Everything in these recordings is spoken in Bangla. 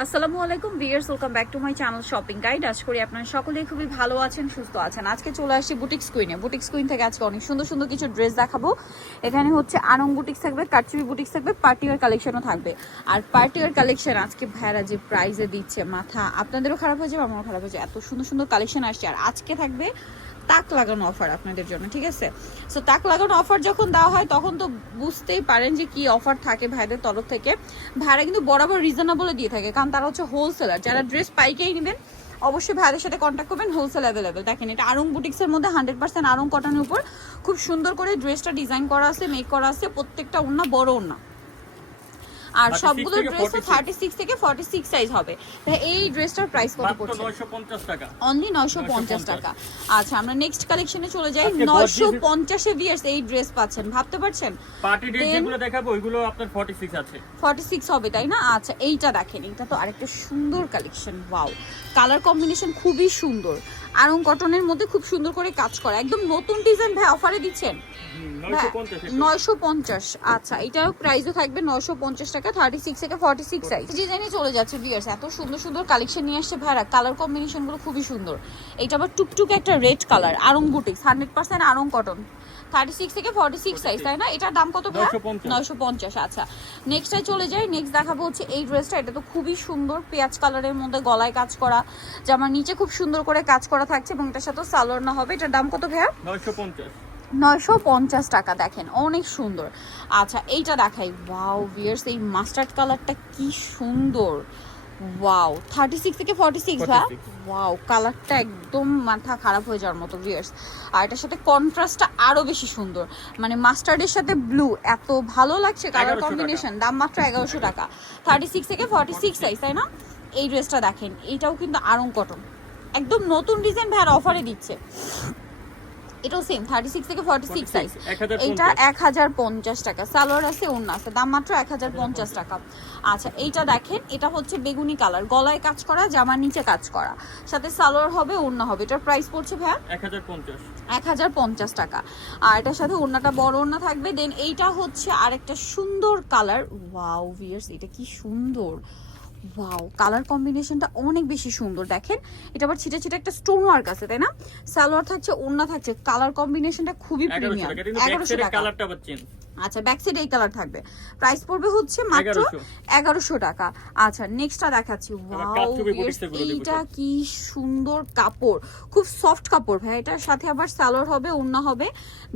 আসসালামু আলাইকুম viewers welcome back to my channel shopping guide. আশা করি আপনারা সকলেই খুবই ভালো আছেন, সুস্থ আছেন। আজকে চলে আসছি বুটিক্স কুইনে বুটিক্স কুইন থেকে আজকে অনেক সুন্দর সুন্দর কিছু ড্রেস দেখাবো। এখানে হচ্ছে আনং বুটিক্স থাকবে কাটচুবি বুটিক্স থাকবে পার্টিওয়ার কালেকশনও থাকবে। আর পার্টিওয়ার কালেকশন আজকে ভাইরা যে প্রাইজে দিচ্ছে, মাথা আপনাদেরও খারাপ হয়ে যাবে, আমারও খারাপ হয়ে যাবে। এত সুন্দর সুন্দর কালেকশন আসছে। আর আজকে থাকবে তাক লাগানো অফার আপনাদের জন্য, ঠিক আছে? সো তাক লাগানো অফার যখন দেওয়া হয়, তখন তো বুঝতেই পারেন যে কি অফার থাকে ভাইদের তরফ থেকে। ভাইরা কিন্তু বরাবর রিজনেবলে দিয়ে থাকে, কারণ তারা হচ্ছে হোলসেলার যারা ড্রেস পাইকেই নেবেন, অবশ্যই ভাইদের সাথে কন্ট্যাক্ট করবেন হোলসেল অ্যাভেলেবেল দেখেন, এটা আরং বুটিক্সের মধ্যে হান্ড্রেড পার্সেন্ট আরং কটনের উপর। খুব সুন্দর করে ড্রেসটা ডিজাইন করা আছে মেক করা আছে, প্রত্যেকটা ওনা বড় ওনা আর সবগুলো ড্রেস 46 থার্টি সিক্স থেকে ফর্টি সিক্স সাইজ হবে। তাই এই ড্রেসটার প্রাইস কত পড়ছে? 950 টাকা। অনলি নয়শো পঞ্চাশ টাকা। আচ্ছা আমরা নেক্সট কালেকশনে চলে যাই। নয়শো পঞ্চাশে ভিয়ার্স এই ড্রেস পাচ্ছেন। ভাবতে পারছেন? পার্টি ড্রেস যেগুলো দেখাবো ওইগুলো আপনার 46 আছে। ফর্টি সিক্স হবে তাই না? আচ্ছা এইটা দেখেন। এটা তো আরেকটা সুন্দর কালেকশন ওয়াও কালার কম্বিনেশন খুবই সুন্দর। আরং কটনের মধ্যে খুব সুন্দর করে কাজ করা। একদম নতুন ডিজাইন ভাই অফারে দিচ্ছেন। 950 নয়শো পঞ্চাশ আচ্ছা এটাও প্রাইসও থাকবে নয়শো পঞ্চাশ টাকা থার্টি সিক্স থেকে ফর্টি সিক্স সাইজ ডিজাইনে চলে যাচ্ছে বিয়ার্স এত সুন্দর সুন্দর কালেকশন নিয়ে আসছে ভাইরা। কালার কম্বিনেশনগুলো খুবই সুন্দর। এটা আবার টুকটুক একটা red colour Aarong boutiques hundred percent Aarong cotton thirty six থেকে ফর্টি সিক্স সাইজ তাই না? এটার দাম কত ভাইয়া? 950 নয়শো পঞ্চাশ আচ্ছা। নেক্সটে চলে যাই নেক্সট দেখাবো হচ্ছে এই ড্রেসটা এটা তো খুবই সুন্দর পেঁয়াজ কালারের মধ্যে গলায় কাজ করা। জামার নিচে খুব সুন্দর করে কাজ করা থাকছে এবং এটার সাথে সালোয়ার না হবে। এটার দাম কত ভাইয়া? 950 নয়শো পঞ্চাশ টাকা দেখেন অনেক সুন্দর। আচ্ছা এইটা দেখাই। ওয়াও ভিয়ার্স এই মাস্টার্ড কালারটা কি সুন্দর। ওয়াও থার্টি সিক্স থেকে ফর্টি সিক্স ভা 46 ওয়াও কালারটা একদম মাথা খারাপ হয়ে যাওয়ার মতো ভিয়ার্স আর এটার সাথে কন্ট্রাস্টটা আরও বেশি সুন্দর। মানে মাস্টার্ডের সাথে ব্লু এত ভালো লাগছে কালার 1100 কম্বিনেশন দাম মাত্র এগারোশো টাকা। থার্টি সিক্স থেকে ফর্টি সিক্স সাইজ তাই না? এই ড্রেসটা দেখেন এইটাও কিন্তু আরং কটন একদম নতুন ডিজাইন ভাইয়ার অফারে দিচ্ছে। এটাও সেম থার্টি সিক্স থেকে ফর্টি সিক্স সাইজ এইটা এক হাজার পঞ্চাশ টাকা। সালোয়ার আছে অন্য আছে দাম মাত্র এক হাজার পঞ্চাশ টাকা। আচ্ছা এইটা দেখেন এটা হচ্ছে বেগুনি কালার গলায় কাজ করা জামার নিচে কাজ করা। সাথে সালোয়ার হবে অন্য হবে। এটার প্রাইস পড়ছে ভাইয়া? 1050 এক হাজার পঞ্চাশ টাকা। আর এটার সাথে ওড়নাটা বড় ওড়না থাকবে। দেন এইটা হচ্ছে আরেকটা সুন্দর কালার ওয়াও ভিয়ার্স এটা কি সুন্দর! ওয়াও কালার কম্বিনেশনটা অনেক বেশি সুন্দর। দেখেন এটা আবার ছিটে ছিটে একটা স্টোন ওয়ার্ক আছে তাই না? সালোয়ার থাকছে ওড়না থাকছে কালার কম্বিনেশনটা খুবই প্রিমিয়াম টাকা কিন্তু এগারোশো ব্যাক টাকা কালারটা পাচ্ছেন আচ্ছা ব্যাক সাইড এই কালার থাকবে। প্রাইস পড়বে হচ্ছে মাত্র 1100 টাকা। আচ্ছা নেক্সটটা দেখাচ্ছি। ওয়াও এইটা কি সুন্দর কাপড়। খুব সফট কাপড় ভাই। এটার সাথে আবার সালোয়ার হবে ওড়না হবে।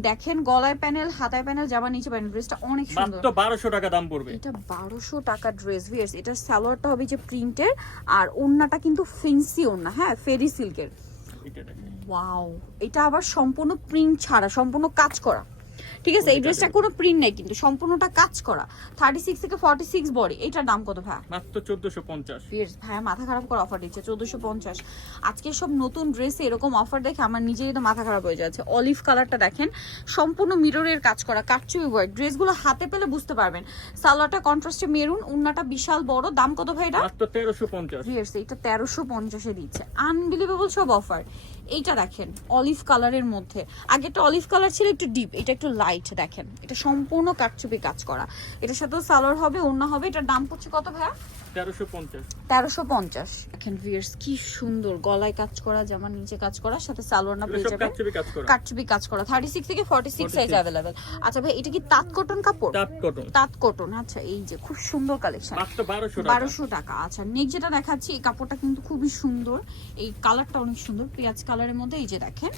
দেখেন গলায় প্যানেল হাতায় প্যানেল জামা নিচে প্যানেল ড্রেসটা অনেক সুন্দর। মাত্র 1200 টাকা দাম পড়বে। এটা বারোশো টাকা ড্রেস ভিয়ার্স এটার সালোয়ারটা হবে যে প্রিন্টের আর ওড়নাটা কিন্তু ফেন্সি ওড়না হ্যাঁ ফেরি সিল্কের ওয়াও এটা আবার সম্পূর্ণ প্রিন্ট ছাড়া সম্পূর্ণ কাজ করা। ঠিক আছে এই ড্রেসটা কোনো প্রিন্ট নেই কিন্তু সম্পূর্ণটা কাজ করা। থার্টি সিক্স থেকে ফর্টি সিক্স বডি এটার দাম কত ভাই মাত্র 1450 ফিয়ার্স ভাই মাথা খারাপ করে অফার দিচ্ছে চোদ্দশো পঞ্চাশ। আজকে সব নতুন ড্রেসে এরকম অফার দেখে আমার নিজেই তো মাথা খারাপ হয়ে যাচ্ছে। অলিভ কালারটা দেখেন সম্পূর্ণ মিররের কাজ করা কাটচুই ওয়ার্ক ড্রেসগুলো হাতে পেলে বুঝতে পারবেন। সালোয়ারটা কন্ট্রাস্টে মেরুন উন্নাটা বিশাল বড়। দাম কত ভাই এটা মাত্র 1350 ভিয়ার্স এটা তেরোশো পঞ্চাশে দিচ্ছে। আনবিলিভেবল সব অফার এইটা দেখেন অলিভ কালারের মধ্যে। আগে একটা অলিভ কালার ছিল একটু ডিপ এটা একটু লাইট দেখেন। এটা সম্পূর্ণ কাটচুপি কাজ করা। এটার সাথেও সালোয়ার হবে অন্য হবে। এটার দাম পড়ছে কত ভাইয়া? 1350 তেরোশো পঞ্চাশ। দেখেন ভিয়ার্স কি সুন্দর। গলায় কাজ করা জামার নিচে কাজ করা সাথে সালোয়ার না পেয়ে করা। কাটচুপি কাজ করা। থার্টি সিক্স থেকে ফর্টি সিক্স সাইজ 46 অ্যাভেলেবেল আচ্ছা ভাই এটা কি তাঁত কটন কাপড়? টাপ কটন তাঁত কটন আচ্ছা এই যে খুব সুন্দর কালেকশন মাত্র 1200 টাকা। বারোশো টাকা। আচ্ছা নেক্সট যেটা দেখাচ্ছি এই কাপড়টা কিন্তু খুবই সুন্দর। এই কালারটা অনেক সুন্দর। পেঁয়াজ কালারের মধ্যে এই যে দেখেন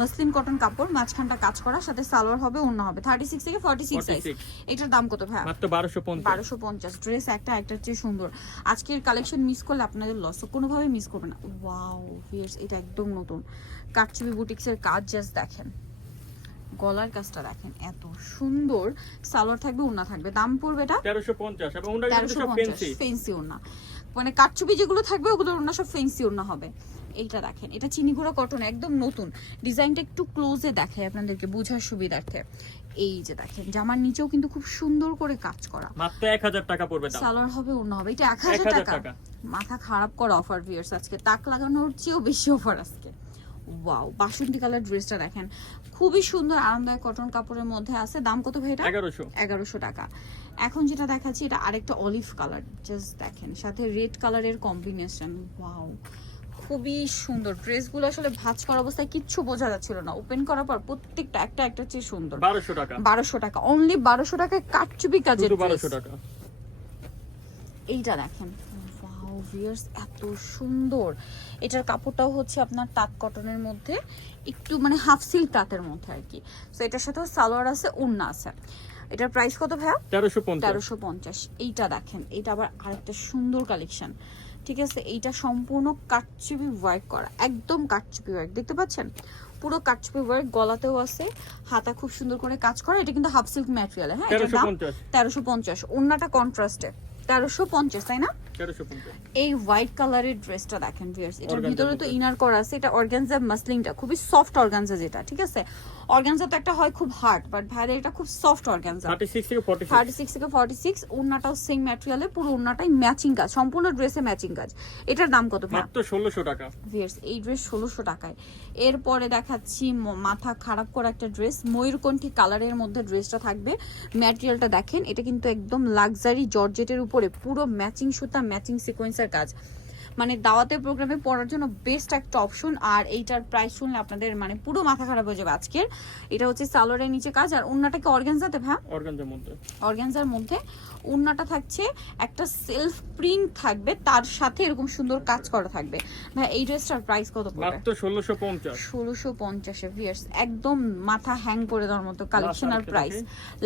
মসলিন কটন কাপড় মাঝখানটা কাজ করা সাথে সালোয়ার হবে অন্য হবে। থার্টি সিক্স থেকে ফর্টি সিক্স সাইজ এটার দাম কত ভাই মাত্র 1250 বারোশো পঞ্চাশ। ড্রেস একটা একটার চেয়ে সুন্দর। আজকের কালেকশন মিস করলে আপনাদের লস কোনোভাবে মিস করবে না। ওয়াও ভিয়ার্স এটা একদম নতুন। কাটচুপি বুটিক্সের কাজ জাস্ট দেখেন। গলার কাজটা দেখেন এত সুন্দর। সালোয়ার থাকবে ওড়না থাকবে। দাম পড়বে এটা 1350 এবং ওটা কিন্তু তেরোশো সব পঞ্চাশ ফেন্সি ফেন্সি ওড়না। মানে কাটচুপি যেগুলো থাকবে ওগুলো ওড়না সব ফেন্সি ওড়না হবে। এইটা দেখেন। এটা চিনিগুড়া কটন একদম নতুন। ডিজাইনটা একটু ক্লোজে দেখায় আপনাদেরকে বোঝার সুবিধার্থে। এই যে দেখেন জামার নিচেও কিন্তু খুব সুন্দর করে কাজ করা। মাত্র 1000 টাকা পড়বে দাম। সালোয়ার হবে অন্য হবে। এটা এক হাজার 1000 টাকা। মাথা খারাপ করা অফার ভিয়ার্স আজকে। তাক লাগানোর চেয়েও বেশি অফার আজকে। ওয়াও বাসন্তী কালার ড্রেসটা দেখেন। খুবই সুন্দর আরামদায়ক কটন কাপড়ের মধ্যে আছে। দাম কত ভাই এটা? এগারোশো। এগারোশো টাকা। এখন যেটা দেখাচ্ছি এটা আরেকটা অলিভ কালার জাস্ট দেখেন সাথে রেড কালারের কম্বিনেশন ওয়াও খুবই সুন্দর। ড্রেসগুলো আসলে ভাঁজ করা অবস্থায় কিচ্ছু বোঝা যাচ্ছিল না। ওপেন করার পর প্রত্যেকটা একটা একটা চেয়ে সুন্দর। বারোশো টাকা। বারোশো টাকা। অনলি বারোশো টাকায় কাটচুপি কাজের বারোশো টাকা। এইটা দেখেন। ভিউয়ার্স এত সুন্দর। এটার কাপড়টাও হচ্ছে আপনার তাঁত কটনের মধ্যে একটু মানে হাফ সিল্ক তাঁতের মধ্যে আর কি। তো এটার সাথেও সালোয়ার আছে উন্না আছে। এটার প্রাইস কত ভাইয়া? তেরোশো পঞ্চাশ। এইটা দেখেন। এইটা আবার আরেকটা সুন্দর কালেকশন ঠিক আছে? এইটা সম্পূর্ণ কাটচুপি ওয়ার্ক করা একদম কাটচুপি ওয়ার্ক দেখতে পাচ্ছেন? পুরো কাটচুপি ওয়ার্ক গলাতেও আছে হাতা খুব সুন্দর করে কাজ করা। এটা কিন্তু হাফ সিল্ক ম্যাটেরিয়াল হ্যাঁ? তেরোশো পঞ্চাশ। অন্যটা কন্ট্রাস্টে তেরোশো পঞ্চাশ তাই না? এই হোয়াইট কালারের ড্রেসটা দেখেন ভিউয়ার্স এটার ভিতরে তো। ইনার করা আছে এটা অর্গানজা মাসলিনটা খুবই সফট অর্গানজা যেটা ঠিক আছে? অর্গানজা তো একটা হয় খুব হার্ড বাট ভাইদের এটা খুব সফট অর্গানজা থার্টি সিক্স থেকে ফর্টি থার্টি সিক্স থেকে ফর্টি সিক্স সেম ম্যাটেরিয়ালে পুরো ওড়নাটাই ম্যাচিং কাজ সম্পূর্ণ ড্রেসে ম্যাচিং কাজ। এটার দাম কত ভাই মাত্র ষোলোশো টাকা। ভিয়ার্স এই ড্রেস ষোলোশো টাকায়। এরপরে দেখাচ্ছি মাথা খারাপ করা একটা ড্রেস ময়ূরকণ্ঠী কালারের মধ্যে ড্রেসটা থাকবে। ম্যাটেরিয়ালটা দেখেন এটা কিন্তু একদম লাক্সারি জর্জেটের উপরে পুরো ম্যাচিং সুতা ম্যাচিং সিকোয়েন্সের কাজ। মানে দাওয়াতের প্রোগ্রামে পড়ার জন্য বেস্ট একটা অপশন আর এইটার প্রাইস শুনলে আপনাদের মানে পুরো মাথা খারাপ হয়ে যাবে আজকের। এটা হচ্ছে সালোয়ারের নিচে কাজ আর অন্যটাকে অর্গানজাতে ভ্যা অর্গানজার মধ্যে। অর্গানজার মধ্যে। ওড়নাটা থাকছে একটা সেলফ প্রিন্ট থাকবে তার সাথে এরকম সুন্দর কাজ করা থাকবে। ভাই এই ড্রেসটার প্রাইস কত পড়বে? মাত্র ষোলোশো পঞ্চাশ। ষোলোশো পঞ্চাশে ভিয়ার্স একদম মাথা হ্যাং করে দেওয়ার মতো কালেকশন আর প্রাইস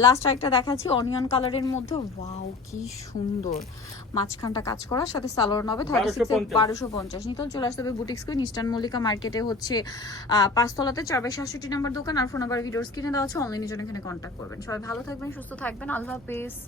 লাস্ট আরেকটা দেখাচ্ছি অনিয়ন কালারের মধ্যে। ওয়াও কি সুন্দর। মাঝখানটা কাজ করা সাথে সালোয়ার নবে থার্টি সিক্স 1250 বারোশো পঞ্চাশ। নিতল চলে আসতে বুটিক্স কুইন, ইস্টার্ন মল্লিকা মার্কেটে হচ্ছে পাঁচতলাতে চার বাই সাতষট্টি নাম্বার দোকান আর ফোন নাম্বার ভিডিওর কিনে দেওয়া আছে। অনলাইনের জন্য এখানে কন্ট্যাক্ট করবেন। সবাই ভালো থাকবেন, সুস্থ থাকবেন। আল্লাহ হাফেজ।